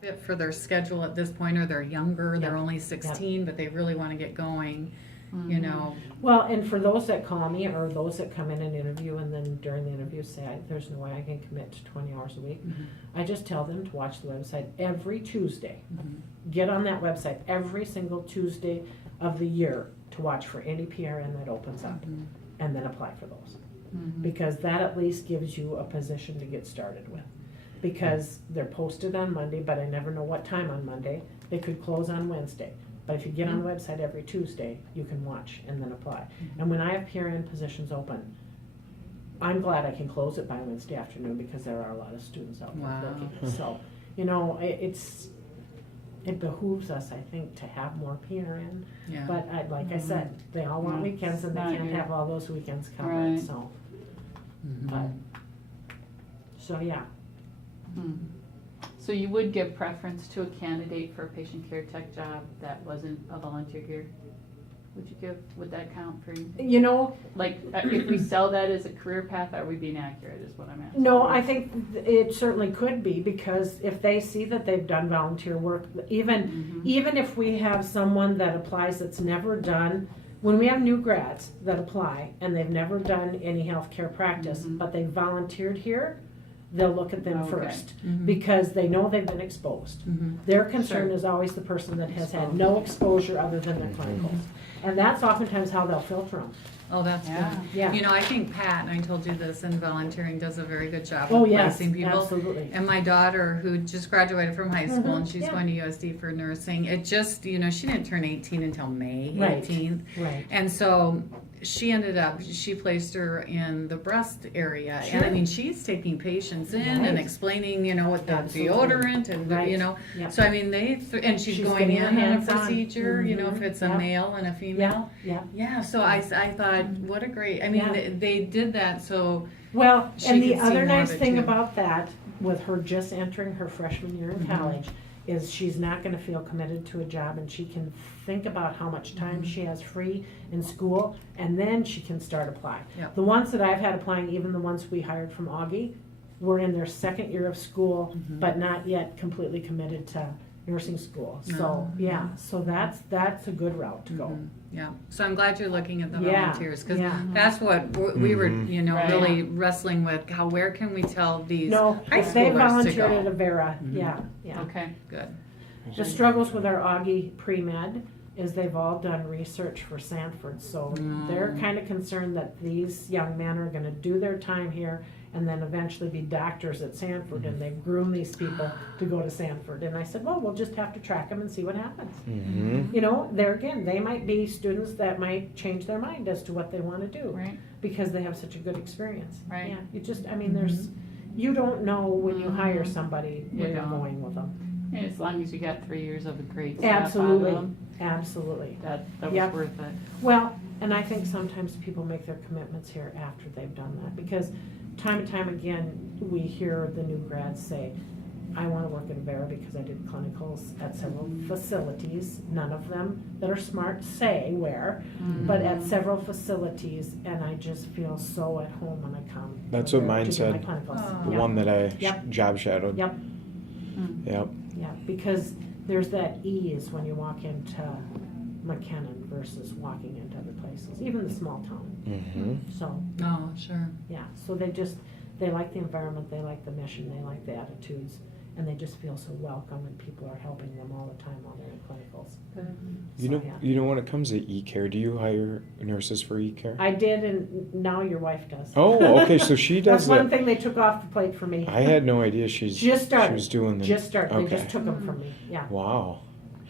fit for their schedule at this point, or they're younger, they're Yep. only 16, but they really want to get going, you know. Well, and for those that call me or those that come in and interview and then during the interview say, there's no way I can commit to 20 hours a week, I just tell them to watch the website every Tuesday. Get on that website every single Tuesday of the year to watch for any PRN that opens up and then apply for those. Because that at least gives you a position to get started with. Because they're posted on Monday, but I never know what time on Monday. They could close on Wednesday. But if you get on the website every Tuesday, you can watch and then apply. And when I have PRN positions open, I'm glad I can close it by Wednesday afternoon because there are a lot of students out there Wow. looking. So, you know, it behooves us, I think, to have more PRN. Yeah. But like I said, they all want weekends and they Not can't here. have all those weekends covered, Right. so. Mhm. But, so yeah. So you would give preference to a candidate for a patient care tech job that wasn't a volunteer here? Would that count for you? You know, Like, if we sell that as a career path, are we being accurate is what I'm asking? no, I think it certainly could be, because if they see that they've done volunteer work, even if we have someone that applies that's never done, when we have new grads that apply and they've never done any healthcare practice, but they volunteered here, they'll look at them Okay. first, because they know they've been exposed. Their concern Sure. is always the person that has had no exposure other than their clinicals. And that's oftentimes how they'll filter them. Oh, that's Yeah. good. Yeah. You know, I think Pat, and I told you this, in volunteering does a very good job Oh, of yes, placing people. absolutely. And my daughter, who just graduated from high school, and she's yeah. going to USD for nursing, it just, you know, she didn't turn 18 until May Right. 18th. Right. And so she ended up, she placed her in the breast area. And I Sure. mean, she's taking patients in and Right. explaining, you know, what the Absolutely. deodorant and, Right. you know. Yep. So I mean, and she's going getting in her on a hands on. procedure, you know, if it's a Yep. male and a female. Yeah. Yeah, so I thought, what a great, I mean, Yeah. they did that, so, Well, She and the could see other more nice of it, thing too. about that, with her just entering her freshman year in college, is she's not gonna feel committed to a job, and she can think about how much time she has free in school, and then she can start applying. Yep. The ones that I've had applying, even the ones we hired from Augie, were in their second year of school, but not yet completely committed to nursing school. So, yeah, so that's a good route to go. yeah. So I'm glad you're looking at the Yeah, volunteers, because yeah. that's what we were, you know, Right. really wrestling with, where can we tell these No, high if they schoolers to volunteered at go? Avera, yeah. Okay. Good. The struggles with our Augie pre-med is they've all done research for Sanford, so they're kind of concerned that these young men are gonna do their time here and then eventually be doctors at Sanford, and they've groomed these people to go to Sanford. And I said, well, we'll just have to track them and see what happens. You know, there again, they might be students that might change their mind as to what they wanna do. Right. Because they have such a good experience. Right. Yeah, you just, I mean, you don't know when you hire somebody You where you're don't. going with them. And as long as you got 3 years of a great staff out of Absolutely, them, absolutely. that was Yep. worth it. Well, and I think sometimes people make their commitments here after they've done that, because time and time again, we hear the new grads say, I wanna work at Avera because I did clinicals at several facilities, none of them that are smart say where, but at several facilities, and I just feel so at home when I come. to That's what Avera mine to do my said. clinicals. The Yep. one that I Yep. job shadowed. Yep, Yep. yeah, because there's that ease when you walk into McKinnon versus walking into other places, even the small town. Mm-hmm. So, Oh, sure. yeah, so they like the environment, they like the mission, they like the attitudes, and they just feel so welcome, and people are helping them all the time while they're in clinicals. You So, know, yeah. you know, when it comes to e-care, do you hire nurses for e-care? I did, and now your wife does. Oh, okay, so she That's does one that. thing they took off the plate for me. I had no idea Just she started. was doing the. Just started, they just Okay. took them from me, yeah. Wow.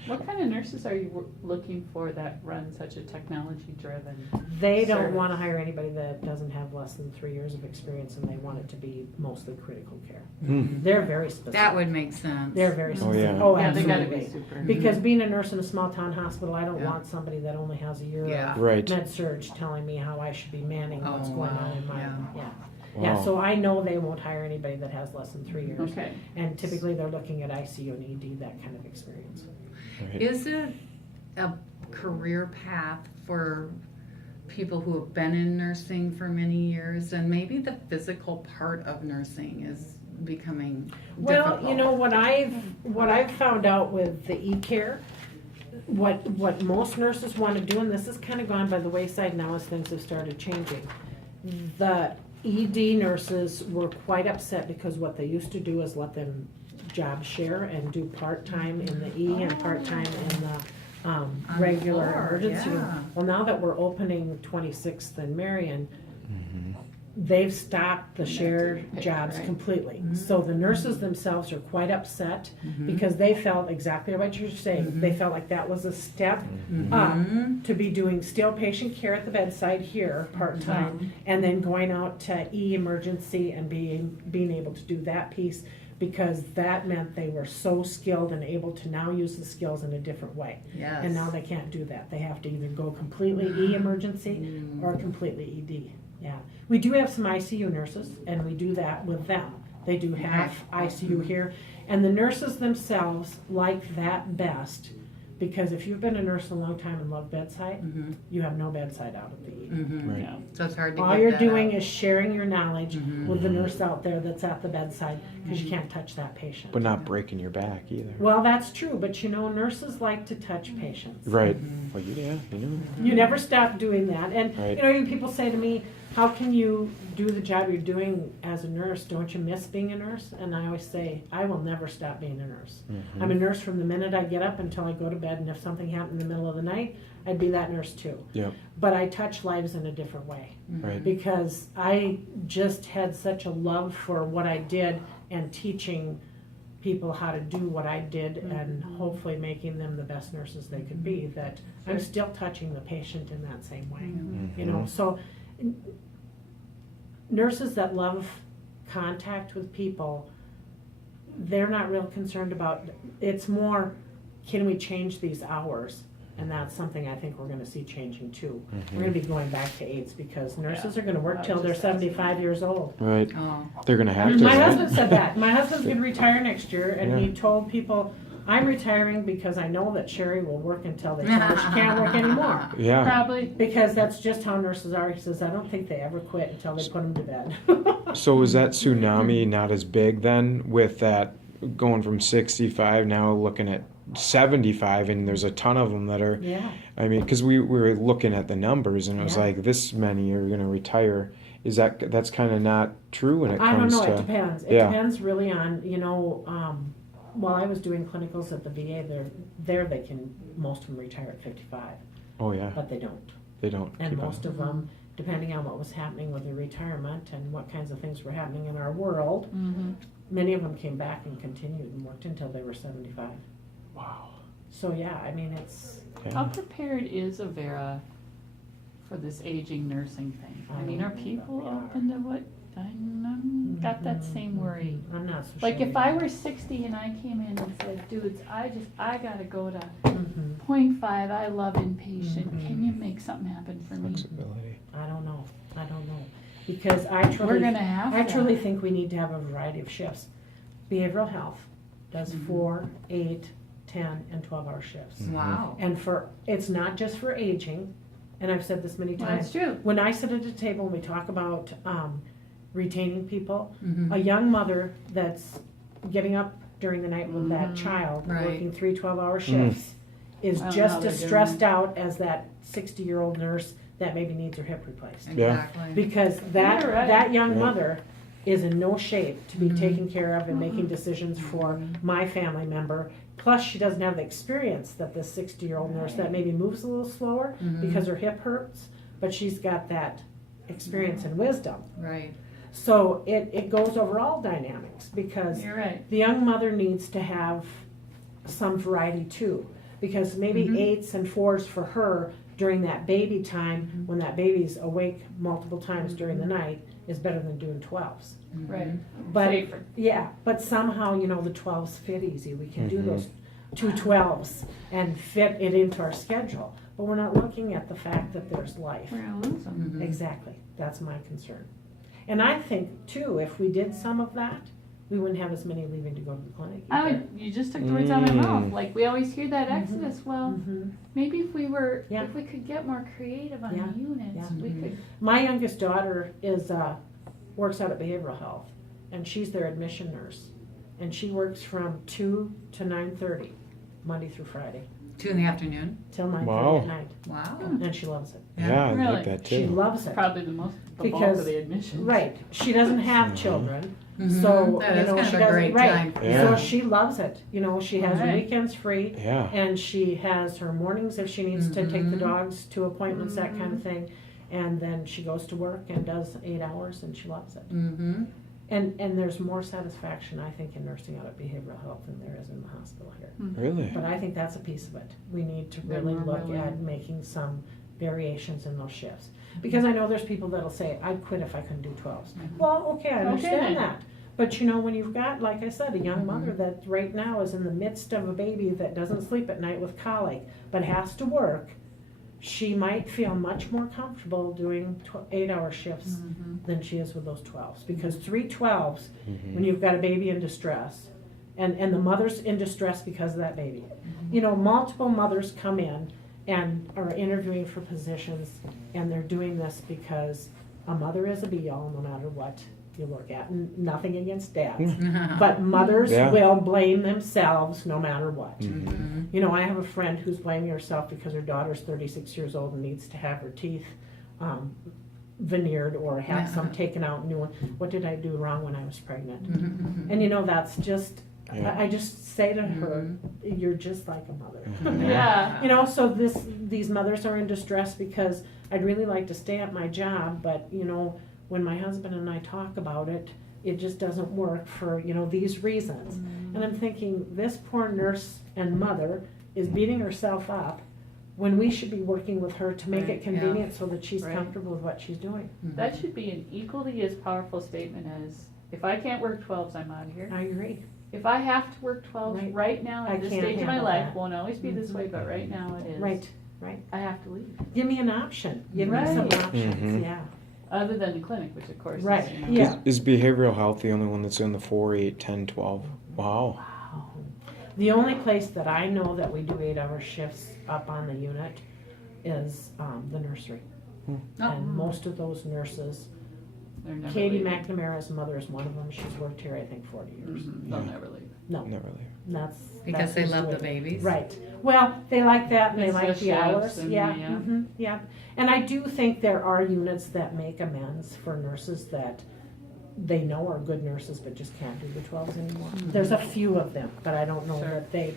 What kind of nurses are you looking for that run such a technology-driven? They don't service? wanna hire anybody that doesn't have less than 3 years of experience, and they want it to be mostly critical care. Hmm. They're very specific. That would make sense. They're very Oh, specific. yeah. Oh, Yeah, they gotta absolutely. be super. Because being a nurse in a small town hospital, I don't Yeah. want somebody that only has a year Yeah. of Right. med surge telling me how I should be manning what's Oh, going on wow, in my, yeah. Yeah, Wow. so I know they won't hire anybody that has less than 3 years. Okay. And typically they're looking at ICU and ED, that kind of experience. Right. Is it a career path for people who have been in nursing for many years, and maybe the physical part of nursing is becoming Well, difficult. you know, what I've found out with the e-care, what most nurses want to do, and this has kind of gone by the wayside now as things have started changing. The ED nurses were quite upset because what they used to do is let them job share and do part-time in the E and part-time in the On the regular floor, emergency room. yeah. Well, now that we're opening 26th and Marion, Mhm. they've stopped the That's shared paid, jobs right? completely. Mhm. So the nurses themselves are quite upset Mhm. because they felt exactly what you're saying. Mhm. They felt like that was a step Mhm. to be doing still patient care at the bedside here, part-time, and then going out to E-emergency and being able to do that piece, because that meant they were so skilled and able to now use the skills in a different way. Yes. And now they can't do that. They have to either go completely E-emergency or completely ED. Yeah. We do have some ICU nurses, and we do that with them. They do have ICU here. And the nurses themselves like that best, because if you've been a nurse a long time and love bedside, Mhm. you have no bedside out at the ED. Mhm. Right. Yeah. So it's hard to All get you're that doing out. is sharing your knowledge Mhm. with the nurse out there that's at the bedside, because you can't touch that patient. But not breaking your back either. Well, that's true, but you know, nurses like to touch patients. Right. Mhm. Well, yeah, you know. You never stop doing that. And, Right. you know, you people say to me, how can you do the job you're doing as a nurse? Don't you miss being a nurse? And I always say, I will never stop being a nurse. Mhm. I'm a nurse from the minute I get up until I go to bed, and if something happened in the middle of the night, I'd be that nurse too. Yep. But I touch lives in a different way, Right. because I just had such a love for what I did and teaching people how to do what I did and hopefully making them the best nurses they could be, that I'm still touching the patient in that same way. You know, Mhm. so nurses that love contact with people, they're not real concerned about, it's more, can we change these hours? And that's something I think we're gonna see changing too. We're gonna be going back to aides, because nurses are gonna work I was till they're just asking. 75 years old. Right. Oh. They're gonna have to. My right? husband said that. My husband's gonna retire next year, and he Yeah. told people, I'm retiring because I know that Sherry will work until they tell her she can't work anymore. Yeah. Probably. Because that's just how nurses are. He says, I don't think they ever quit until they put them to bed. So was that tsunami not as big then, with that going from 65 now looking at 75, and there's a ton of them that are, Yeah. I mean, because we were looking at the numbers and it was Yeah. like this many are going to retire. Is that's kind of not true when it I don't comes know, it to depends. It Yeah. depends really on, you know, while I was doing clinicals at the VA, they can, most of them retire at 55, Oh yeah, but they don't. they don't And keep most on. of them, depending on what was happening with the retirement and what kinds of things were happening in our world, Mm-hmm. many of them came back and continued and worked until they were 75. Wow. So yeah, I mean, it's, How Yeah. prepared is Avera for this aging nursing thing? I mean, are people We are. open to what? I'm got that same worry. I'm not so Like sure. if I were 60 and I came in and said, dudes, I gotta go to Mhm. 0.5, I love inpatient, Mhm. can you make something happen for me? Flexibility. I don't know, because I We're truly, gonna have I that. truly think we need to have a variety of shifts. Behavioral health does Mhm. 4, 8, 10, and 12-hour shifts. Mhm. Wow. And it's not just for aging, and I've said this many Well, times. that's true. When I sit at a table and we talk about retaining people, Mhm. a young mother that's getting up during the night with that Mhm. child, Right. working 3 12-hour shifts, is I don't know just how as they're doing stressed it. out as that 60-year-old nurse that maybe needs her hip replaced. Yeah. Exactly. Because that, You're right. that young Yeah. mother is in no shape to be Mhm. taken care of and making decisions for my family member. Plus, she doesn't have the experience that this 60-year-old nurse that maybe moves a little slower Mhm. because her hip hurts, but she's got that experience and wisdom. Right. So it goes over all dynamics, because You're right. the young mother needs to have some variety too, because maybe Mhm. 8s and 4s for her during that baby time, when that baby's awake multiple times during the night, is better than doing 12s. Right. But Safer. yeah, but somehow, you know, the 12s fit easy. We can do Mhm. those 2 12s and fit it into our schedule. But we're not looking at the fact that there's life. We're gonna lose them. Mhm. Exactly. That's my concern. And I think too, if we did some of that, we wouldn't have as many leaving to go to the clinic. You just took the words out of my mouth. Mm. Like, we always hear that Mhm. exodus. Well, Mhm. maybe if we Yeah. could get more creative on Yeah. the units, Yeah. we could. My youngest daughter is works out at behavioral health, and she's their admission nurse. And she works from 2 to 9:30, Monday through Friday, 2 in the afternoon? till 9:30 Wow. at night. Wow. And she loves it. Yeah, I Really? like that She too. loves it. Probably the bulk Because- of the admissions. Right. She doesn't have Mhm. children. Mhm. So, That you is know, kind she of a doesn't, great right. time. for Yeah. So she loves it. You know, she has her Right. weekends free. Yeah. And she has her mornings if she needs to take the Mhm. dogs to appointments, that kind Mm-hmm. of thing. And then she goes to work and does 8 hours and she loves it. Mm-hmm. And there's more satisfaction, I think, in nursing out at behavioral health than there is in the hospital here. Really? But I think that's a piece of it. We need to They're really more look willing. at making some variations in those shifts. Because I know there's people that'll say, I'd quit if I couldn't do 12s. Mhm. Well, okay, I Okay understand then. that. But you know, when you've got, like I said, a young mother Mhm. that right now is in the midst of a baby that doesn't sleep at night with colic, but has to work, she might feel much more comfortable doing 8-hour shifts Mhm. than she is with those 12s. Because 3 12s, Mhm. when you've got a baby in distress, and the mother's in distress because of that baby. You know, multiple mothers come in and are interviewing for positions, and they're doing this because a mother is a be-all no matter what you look at. Nothing against dads. But mothers Yeah. will blame themselves no matter what. Mm-hmm. You know, I have a friend who's blaming herself because her daughter's 36 years old and needs to have her teeth veneered or have some taken out new one. What did I do wrong when I was pregnant? Mm-hmm. And you know, that's just, Yeah. I just say to her, you're just like a mother. Mhm. Yeah. You know, so these mothers are in distress because I'd really like to stay at my job, but you know, when my husband and I talk about it, it just doesn't work for, you know, these reasons. And I'm thinking, this poor nurse and mother is beating herself up when we should be working with her to make Right, it convenient so that she's Right. comfortable with what she's doing. That should be an equally as powerful statement as, if I can't work 12s, I'm out of here. I agree. If I have to work 12s Right. right now I at this can't stage of my handle life, that. won't always be this Mhm. way, but right now it is. Right. I have to leave. Give me an option. Give me some Right. options, Mhm. yeah. Other than the clinic, which of course Right, is, you know. yeah. Is behavioral health the only one that's in the 4, 8, 10, 12? Wow. Wow. The only place that I know that we do 8-hour shifts up on the unit is the nursery. Oh. And most of those nurses, They're never Katie leaving. McNamara's mother is one of them. She's worked here, I think, 40 years. Mhm. They'll Yeah. never leave. No, Never leave. that's. Because they that's love the just way- babies. Right. Well, they like that and they It's like the the shifts hours. and Yeah. the, Yeah. And I do think there are units that make amends for nurses that they know are good nurses but just can't do the 12s anymore. Mhm. There's a few of them, but I don't know Sure. that they,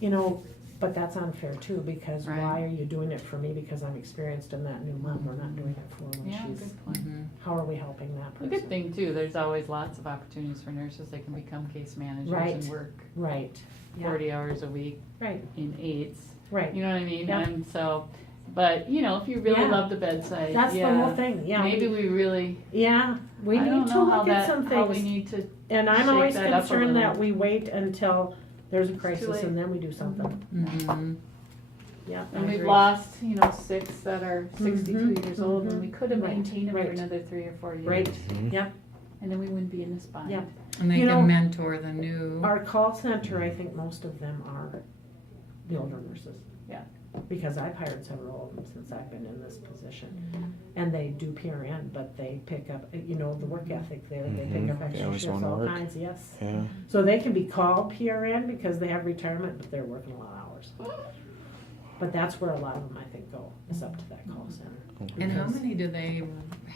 you know, but that's unfair too, because Right. why are you doing it for me because I'm experienced in that new mom? We're not doing it for her when Yeah, she's, good point. Mhm. how are we helping that The person? good thing too, there's always lots of opportunities for nurses. They can become case managers Right. and work Right, yeah. 40 hours a week right, in 8s. right. You know what I mean? Yeah. And so, but you know, if you really Yeah. love the bedside, That's the yeah, whole thing, yeah. maybe we really, Yeah, we I need don't to know how look at that, some how we things. need to, And I'm shake always that up a concerned that little. we wait until there's a too crisis late. and then we do something. Mhm. Yeah, I and we've agree. lost, you know, 6 that are 62 Mhm, years old, and we could have right, maintained them right. for another 3 or 4 years. Right, Mhm. yep. And then we wouldn't be in this bind. Yeah. And they You know, can mentor the new. Our call center, I think most of them are the older nurses. Yeah. Because I've hired several of them since I've been in this position. Mm-hmm. And they do PRN, but they pick up, you know, the work ethic there, they pick Mhm. up They extra always shifts, wanna all work. kinds, yes. Yeah. So they can be called PRN because they have retirement, but they're working a lot of hours. But that's where a lot of them, I think, go, is up to that call center. And how because- many do they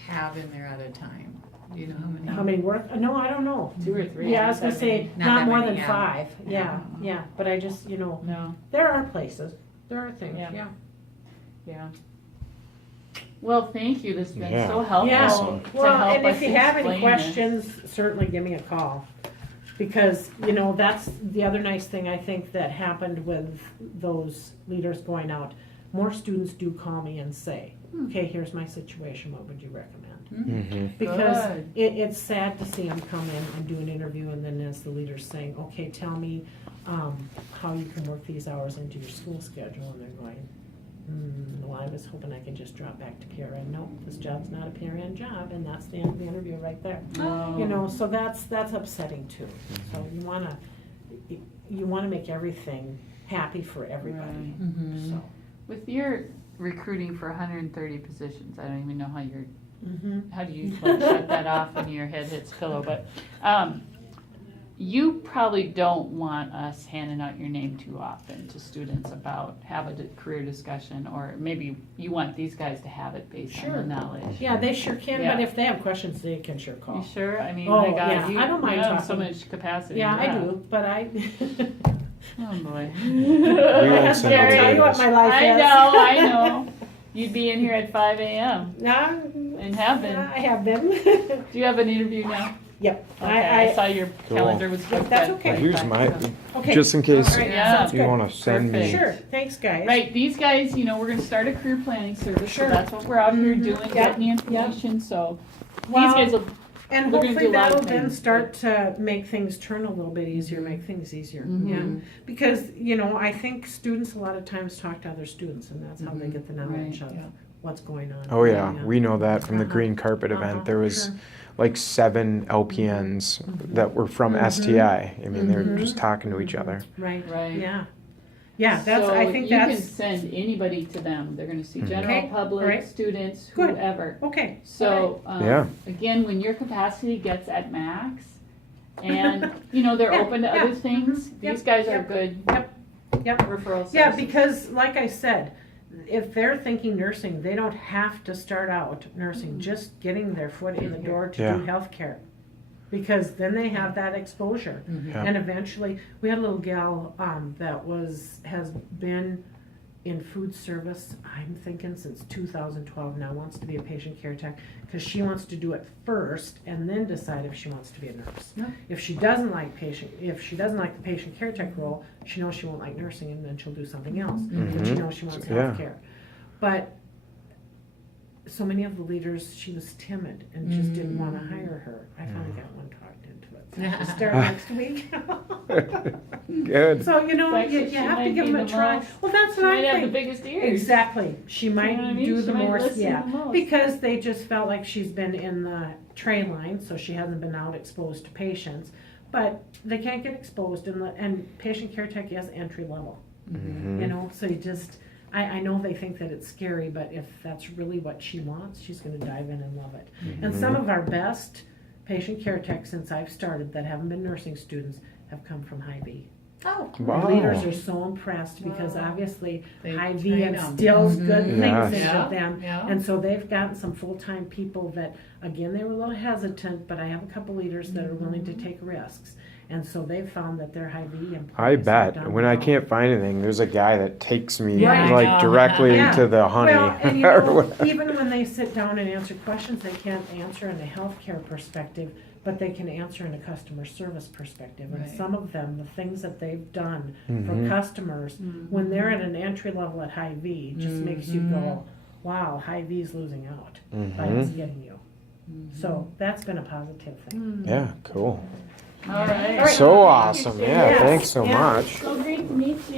have in there at a time? Do you know how many? How many work? No, I don't know. 2 or 3. Yeah, I was gonna say, Not not that more many, than yeah. 5, yeah, Yeah. yeah, but I just, you know, No, there are places, there are things, Yeah. yeah. yeah. Well, thank you, this has been Yeah. so helpful Yeah, Awesome. to well, help and us if you have any explain questions, certainly give me a call. Because, you know, that's the other nice thing I think that happened with those leaders going out. More students do call me and say, Hmm. okay, here's my situation, what would you recommend? Mm-hmm. Because Good. it's sad to see them come in and do an interview and then as the leader's saying, okay, tell me how you can work these hours into your school schedule, and they're going, well, I was hoping I could just drop back to PRN. No, this job's not a PRN job, and that's the end of the interview right there. Oh. You know, so that's upsetting too. So you wanna make everything happy for everybody, Mhm. so. With your recruiting for 130 positions, I don't even know how you're how do you like, shut that off when your head hits pillow? But you probably don't want us handing out your name too often to students about have a career discussion, or maybe you want these guys to have it based on Sure. the knowledge. Yeah, they sure can, Yeah. but if they have questions, they can sure You call. sure? I mean, Oh, my God, yeah, you, I don't mind you have so talking. much capacity. Yeah, I do, but Oh boy. won't I'll send tell any you what emails. my life is. I know. You'd be in here at 5 a.m. Nah, and have been. I have been. Do you have an interview now? Yep, Okay, I saw your Cool. calendar was booked. That's at okay. Well, here's 45, my, so. Okay. just in case All right, Yeah. sounds you good. want to send me. Sure, thanks, guys. Right, these guys, you know, we're gonna start a career planning service, so Sure. that's what we're out here Mhm. doing, Yep, getting the yep. information, so. Well, These guys will, And we're gonna hopefully do a lot of that'll then things, start to make things turn a little bit easier, make things easier. Mhm. Yeah, because, you know, I think students a lot of times talk to other students, and that's how they Mhm. get the knowledge Right. of what's going on. Oh yeah, we know that from the Uh-huh. green carpet event. There was Sure. like 7 LPNs that were from Mhm. STI. I mean, they're Mhm. just talking to each other. Right, right. yeah. Yeah, that's, I think So you can that's, send anybody to them, they're gonna see Mhm. general Okay, public, alright. students, Good. whoever. okay. So, Yeah. again, when your capacity gets at max, and, you know, they're Yeah, open to yeah, other things, yep, these guys are yep, good Yep. referral sources. Yeah, because like I said, if they're thinking nursing, they don't have to start out nursing, just getting their foot in the door to Yeah. do healthcare. Because then they have that exposure. Yeah. And eventually, we had a little gal, that has been in food service, I'm thinking since 2012 now, wants to be a patient care tech, because she wants to do it first and then decide if she wants to be a nurse. Yeah. If she doesn't like the patient care tech role, she knows she won't like nursing, and then she'll do something else. But she Mhm. knows she wants Yeah. healthcare. But so many of the leaders, she was timid and just didn't want to hire her. I finally got one talked into it. So she'll start next week. Good. So, you know, Like, you she have to might give be them a the try. most- Well, that's She what might I have the think. biggest ears. Exactly. She might what I mean? do She the might more, listen yeah. the most. Because they just felt like she's been in the tray line, so she hasn't been out exposed to patients. But they can't get exposed, and patient care tech is entry level. Mhm. You know, so you just, I know they think that it's scary, but if that's really what she wants, she's gonna dive in and love it. And some of our best patient care techs since I've started that haven't been nursing students have come from Hy-Vee. Oh, Wow. The leaders are so impressed because Wow. obviously They Hy-Vee train 'em. instills good Mhm. things Yes. into them. Yeah. And so they've gotten some full-time people that, again, they were a little hesitant, but I have a couple leaders that are willing to take risks. And so they've found that their Hy-Vee employees I have bet done when I well. can't find anything, there's a guy that takes me Right. like I know. directly Yeah. to the honey. Well, and you or know, what- even when they sit down and answer questions, they can't answer in a healthcare perspective, but they can answer in a customer service perspective. And Right. some of them, the things that they've done for Mhm. customers, when they're at an entry level at Hy-Vee, just makes you go, wow, Hy-Vee's losing out by us Mhm. getting you. So that's been a positive thing. Yeah, cool. All right. All right. So awesome. Yeah, Yes, thanks so yeah. much. So great to meet you.